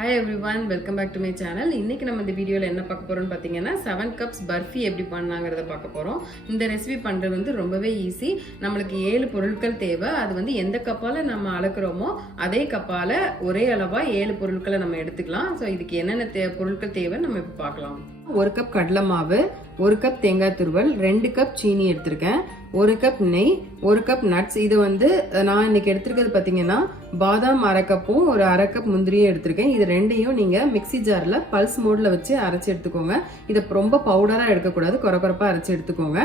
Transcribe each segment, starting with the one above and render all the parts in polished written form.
Hi everyone, welcome back to my channel. இன்னைக்கு நம்ம இந்த வீடியோல என்ன பார்க்க போறோம்னு பாத்தீங்கன்னா 7 cups burfi எப்படி பண்ணலாம்ங்கறத பார்க்க போறோம். இந்த ரெசிபி பண்றது வந்து ரொம்பவே ஈஸி. நமக்கு 7 பொருட்கள் தேவை. அது வந்து எந்த கப்பால நம்ம அளக்குறோமோ அதே கப்பால ஒரே அளவா 7 பொருட்களை நம்ம எடுத்துக்கலாம். சோ இதுக்கு என்னென்ன பொருட்கள் தேவை நம்ம இப்ப பார்க்கலாம். 1 கப் கடலை மாவு, 1 கப் தேங்காய் துருவல், 2 கப் சீனி எடுத்திருக்கேன், 1 கப் நெய், 1 கப் நட்ஸ். இது வந்து நான் இன்னைக்கு எடுத்திருக்கிறது பாத்தீங்கன்னா பாதாம் அரை கப்பும் ஒரு அரை கப் முந்திரியும் எடுத்திருக்கேன். இது ரெண்டையும் நீங்க மிக்ஸி ஜார்ல பல்ஸ் மோட்ல வச்சு அரைச்சு எடுத்துக்கோங்க. இதை ரொம்ப பவுடரா எடுக்கக்கூடாது, கொரகொரப்பா அரைச்சு எடுத்துக்கோங்க.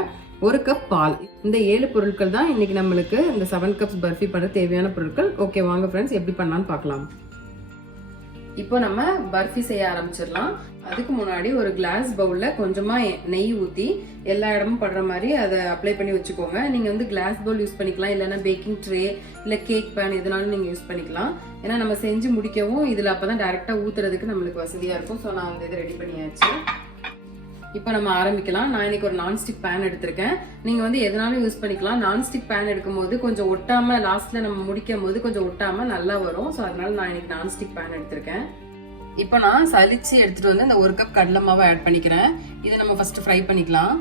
1 கப் பால். இந்த 7 பொருட்கள் தான் இன்னைக்கு நம்மளுக்கு இந்த 7 கப்ஸ் பர்ஃபி பண்ண தேவையான பொருட்கள். ஓகே, வாங்க ஃப்ரெண்ட்ஸ் எப்படி பண்ணலாம்னு பார்க்கலாம். இப்போ நம்ம பர்ஃபி செய்ய ஆரம்பிச்சிடலாம். அதுக்கு முன்னாடி ஒரு கிளாஸ் பவுல்ல கொஞ்சமா நெய் ஊத்தி எல்லா இடமும் படுற மாதிரி அதை அப்ளை பண்ணி வச்சுக்கோங்க. நீங்க வந்து கிளாஸ் பவுல் யூஸ் பண்ணிக்கலாம், இல்லைன்னா பேக்கிங் ட்ரே இல்ல கேக் பேன் எதுனாலும் நீங்க யூஸ் பண்ணிக்கலாம். ஏன்னா நம்ம செஞ்சு முடிக்கவும் இதுல அப்பதான் டைரக்டா ஊத்துறதுக்கு நம்மளுக்கு வசதியா இருக்கும். ஸோ நான் வந்து இதை ரெடி பண்ணியாச்சு. இப்போ நம்ம ஆரம்பிக்கலாம். நான் இன்னைக்கு ஒரு நான்ஸ்டிக் பேன் எடுத்திருக்கேன். நீங்க வந்து எதனாலும் யூஸ் பண்ணிக்கலாம். நான்ஸ்டிக் பேன் எடுக்கும் போது கொஞ்சம் ஒட்டாம, லாஸ்ட்ல நம்ம முடிக்கும் போது கொஞ்சம் ஒட்டாம நல்லா வரும். ஸோ அதனால நான் இன்னைக்கு நான்ஸ்டிக் பேன் எடுத்திருக்கேன். இப்போ நான் சலிச்சு எடுத்துட்டு வந்து இந்த 1 கப் கடலை மாவை ஆட் பண்ணிக்கிறேன். இதை நம்ம ஃபர்ஸ்ட் ஃப்ரை பண்ணிக்கலாம்.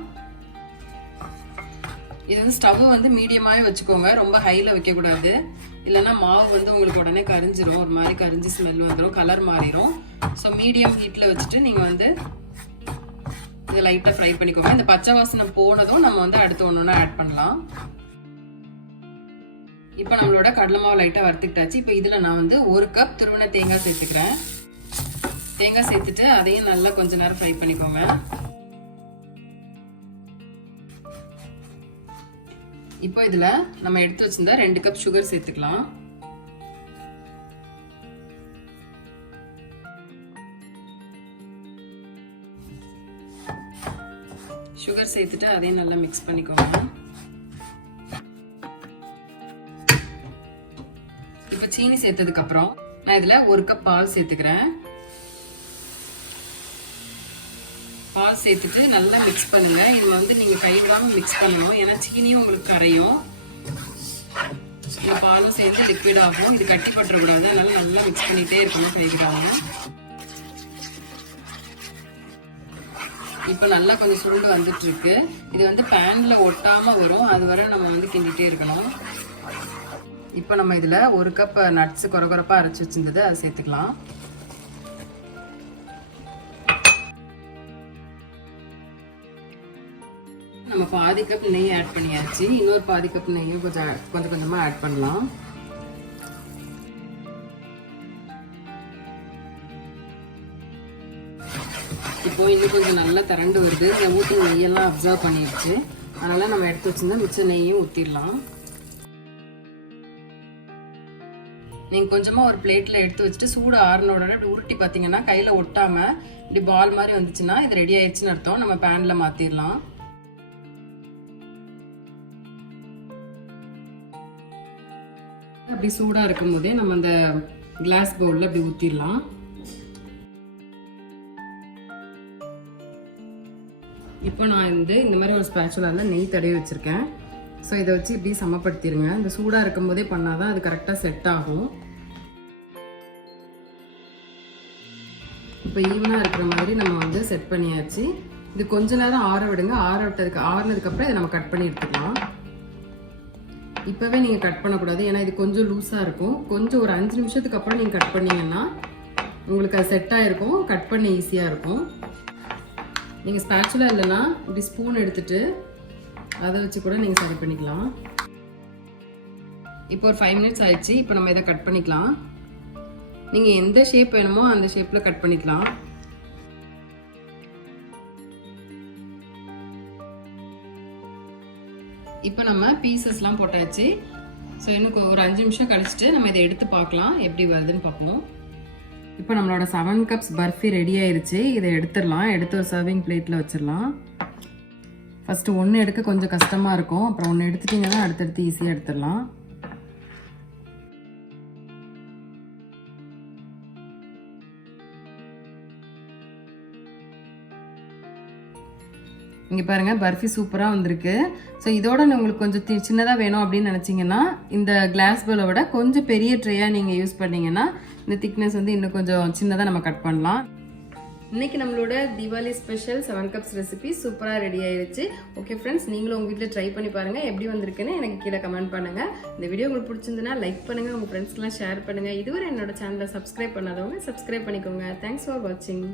இது வந்து ஸ்டவ் வந்து மீடியமாவே வச்சுக்கோங்க, ரொம்ப ஹைல வைக்க கூடாது. இல்லைன்னா மாவு வந்து உங்களுக்கு உடனே கரிஞ்சிரும், ஒரு மாதிரி கரிஞ்சி ஸ்மெல் வந்துடும், கலர் மாறிடும். ஸோ மீடியம் ஹீட்ல வச்சுட்டு நீங்க வந்து இதை லைட்டா ஃப்ரை பண்ணிக்கோங்க. இந்த பச்சை வாசனை போனதும் நம்ம வந்து அடுத்து ஒன்னொன்னு ஆட் பண்ணலாம். இப்போ நம்மளோட கடலை மாவு லைட்டா வறுத்துக்கிட்டாச்சு. இப்போ இதுல நான் வந்து 1 கப் துருவன தேங்காய் சேர்த்துக்கிறேன். தேங்காய் சேர்த்துட்டு அதையும் நல்லா கொஞ்ச நேரம் ஃப்ரை பண்ணிக்கோங்க. இப்போ இதுல நம்ம எடுத்து வச்சிருந்த 2 கப் சுகர் சேர்த்துக்கலாம். சுகர் சேர்த்துட்டு அதையும் நல்லா மிக்ஸ் பண்ணிக்கோங்க. இப்போ சீனி சேர்த்ததுக்கு அப்புறம் நான் இதுல 1 கப் பால் சேர்த்துக்கிறேன். பால் சேர்த்துட்டு நல்லா மிக்ஸ் பண்ணுங்க. இது வந்து நீங்க கைவிடாம மிக்ஸ் பண்ணணும், ஏன்னா சீனியும் உங்களுக்கு கரையும். பாலும் சேர்ந்து லிக்விட் ஆகும். இது கட்டி பற்றக்கூடாது, அதனால நல்லா மிக்ஸ் பண்ணிட்டே இருக்கணும் கைவிடாம. இப்போ நல்லா கொஞ்சம் சுருண்டு வந்துட்டு இருக்கு. இது வந்து பேன்ல ஒட்டாம வரும், அது வரை நம்ம வந்து கிண்டிட்டே இருக்கணும். இப்போ நம்ம இதுல 1 கப் நட்ஸ் கொரகொரப்பா அரைச்சு வச்சிருந்தது அதை சேர்த்துக்கலாம். நம்ம பாதி கப் நெய் ஆட் பண்ணியாச்சு. இன்னொரு பாதி கப் நெய்யும் கொஞ்சம் கொஞ்சமா ஆட் பண்ணலாம். இப்போ இன்னும் கொஞ்சம் நல்லா திரண்டு வருது. இந்த ஊற்றி நெய்யெல்லாம் அப்சர்வ் பண்ணிடுச்சு. அதனால நம்ம எடுத்து வச்சிருந்தா மிச்ச நெய்யும் ஊற்றிடலாம். நீங்க கொஞ்சமா ஒரு பிளேட்ல எடுத்து வச்சுட்டு சூடு ஆறுனோட இப்படி உருட்டி பார்த்தீங்கன்னா கையில ஒட்டாம இப்படி பால் மாதிரி வந்துச்சுன்னா இது ரெடி ஆயிடுச்சுன்னு அர்த்தம். நம்ம பேன்ல மாத்திரலாம். அப்படி சூடா இருக்கும் போதே நம்ம அந்த கிளாஸ் பவுல்ல அப்படி ஊத்திடலாம். இப்போ நான் இந்த மாதிரி ஒரு ஸ்பேச்சுலால நெய் தடவி வச்சிருக்கேன். ஸோ இதை வச்சு இப்படி சமப்படுத்திடுங்க. இந்த சூடா இருக்கும் போதே பண்ணாதான் அது கரெக்டாக செட் ஆகும். இப்போ ஈவனா இருக்கிற மாதிரி நம்ம வந்து செட் பண்ணியாச்சு. இது கொஞ்ச நேரம் ஆற விடுங்க. ஆறுனதுக்கு அப்புறம் இதை நம்ம கட் பண்ணி எடுத்துக்கலாம். இப்பவே நீங்க கட் பண்ணக்கூடாது, ஏன்னா இது கொஞ்சம் லூஸா இருக்கும். கொஞ்சம் ஒரு 5 நிமிஷத்துக்கு அப்புறம் நீங்க கட் பண்ணீங்கன்னா உங்களுக்கு அது செட் ஆயிருக்கும், கட் பண்ண ஈஸியா இருக்கும். நீங்க ஸ்பேச்சுலா இல்லைன்னா இப்படி ஸ்பூன் எடுத்துட்டு அதை வச்சு கூட நீங்க சரி பண்ணிக்கலாம். இப்போ ஒரு 5 மினிட்ஸ் ஆயிடுச்சு. இப்போ நம்ம இதை கட் பண்ணிக்கலாம். நீங்க எந்த ஷேப் வேணுமோ அந்த ஷேப்ல கட் பண்ணிக்கலாம். இப்போ நம்ம பீசஸ்லாம் போட்டாச்சு. ஸோ இன்னும் ஒரு 5 நிமிஷம் கழிச்சுட்டு நம்ம இதை எடுத்து பார்க்கலாம், எப்படி வருதுன்னு பார்ப்போம். இப்போ நம்மளோட 7 கப்ஸ் பர்ஃபி ரெடி ஆயிருச்சு. இதை எடுத்துடலாம். எடுத்து ஒரு சர்விங் பிளேட்ல வச்சிடலாம். ஃபர்ஸ்ட் ஒன்று எடுக்க கொஞ்சம் கஷ்டமா இருக்கும், அப்புறம் ஒன்று எடுத்துட்டீங்கன்னா அடுத்தடுத்து ஈஸியாக எடுத்துடலாம். இங்கே பாருங்கள் பர்ஃபி சூப்பராக வந்திருக்கு. ஸோ இதோட உங்களுக்கு கொஞ்சம் சின்னதாக வேணும் அப்படின்னு நினச்சிங்கன்னா இந்த கிளாஸ் பவுலை விட கொஞ்சம் பெரிய ட்ரேயாக நீங்கள் யூஸ் பண்ணிங்கன்னா இந்த திக்னஸ் வந்து இன்னும் கொஞ்சம் சின்னதாக நம்ம கட் பண்ணலாம். இன்னைக்கு நம்மளோட தீபாவளி ஸ்பெஷல் 7 கப்ஸ் ரெசிபி சூப்பராக ரெடி ஆயிருச்சு. ஓகே ஃப்ரெண்ட்ஸ், நீங்களும் உங்கள் வீட்டில் ட்ரை பண்ணி பாருங்கள். எப்படி வந்திருக்குன்னு எனக்கு கீழே கமெண்ட் பண்ணுங்கள். இந்த வீடியோ உங்களுக்கு பிடிச்சிருந்துன்னா லைக் பண்ணுங்கள், உங்கள் ஃப்ரெண்ட்ஸ்க்கெலாம் ஷேர் பண்ணுங்கள். இதுவரை என்னோட சேனலை சப்ஸ்கிரைப் பண்ணாதவங்க சப்ஸ்கிரைப் பண்ணிக்கோங்க. தேங்க்ஸ் ஃபார் வாட்சிங்.